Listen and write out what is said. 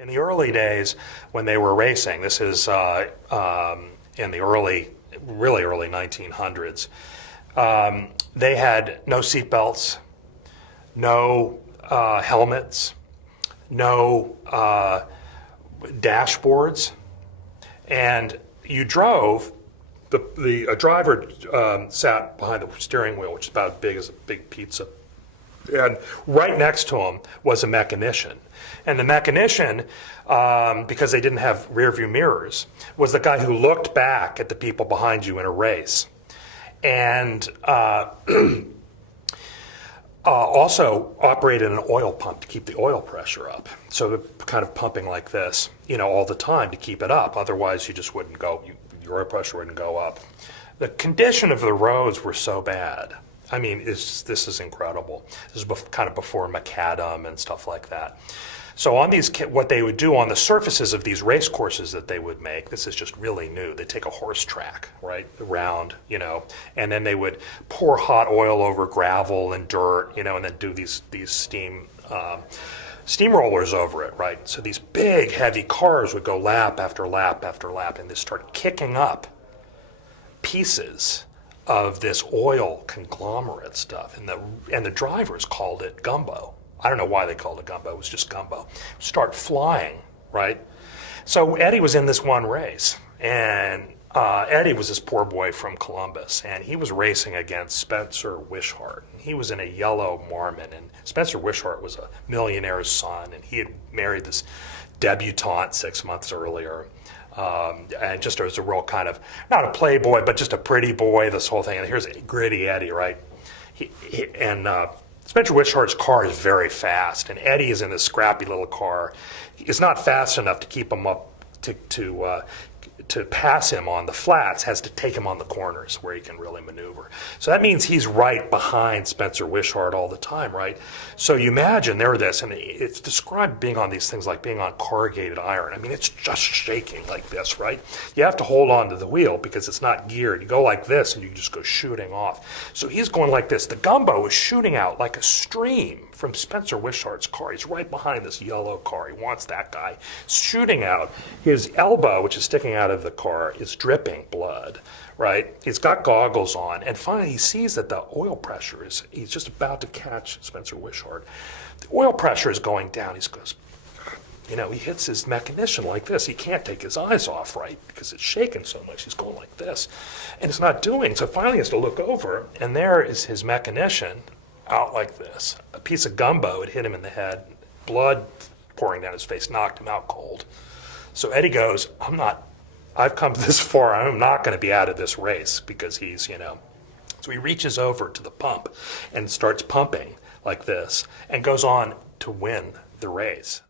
In the early days when they were racing, this is in the really early 1900s, they had no seatbelts, no helmets, no dashboards, and you drove. A driver sat behind the steering wheel, which is about as big as a big pizza. And right next to him was a mechanician. And the mechanician, because they didn't have rear view mirrors, was the guy who looked back at the people behind you in a race. And also operated an oil pump to keep the oil pressure up. So kind of pumping like this, all the time to keep it up. Otherwise, you just wouldn't go, your oil pressure wouldn't go up. The condition of the roads were so bad. I mean, this is incredible. This is kind of before macadam and stuff like that. So on these, what they would do on the surfaces of these race courses that they would make, this is just really new. They take a horse track, right, around, and then they would pour hot oil over gravel and dirt, and then do these steamrollers over it, right? So these big, heavy cars would go lap after lap after lap, and they start kicking up pieces of this oil conglomerate stuff, and the drivers called it gumbo. I don't know why they called it gumbo. It was just gumbo. Start flying, right? So Eddie was in this one race, and Eddie was this poor boy from Columbus, and he was racing against Spencer Wishart. He was in a yellow Marmon, and Spencer Wishart was a millionaire's son, and he had married this debutante 6 months earlier. And just as a real kind of, not a playboy, but just a pretty boy, this whole thing. And here's Gritty Eddie, right? Spencer Wishart's car is very fast, and Eddie is in this scrappy little car. It's not fast enough to keep him up to pass him on the flats, has to take him on the corners where he can really maneuver. So that means he's right behind Spencer Wishart all the time, right? So you imagine they're this, and it's described being on these things like being on corrugated iron. I mean, it's just shaking like this, right? You have to hold on to the wheel because it's not geared. You go like this and you just go shooting off. So he's going like this. The gumbo is shooting out like a stream from Spencer Wishart's car. He's right behind this yellow car. He wants that guy. Shooting out. His elbow, which is sticking out of the car, is dripping blood, right? He's got goggles on, and finally he sees that the oil pressure he's just about to catch Spencer Wishart. The oil pressure is going down. He goes, he hits his mechanician like this. He can't take his eyes off, right? Because it's shaking so much. He's going like this. And it's not doing. So finally he has to look over, and there is his mechanician out like this. A piece of gumbo had hit him in the head. Blood pouring down his face, knocked him out cold. So Eddie goes, I've come this far, I'm not going to be out of this race because he's, So he reaches over to the pump and starts pumping like this and goes on to win the race.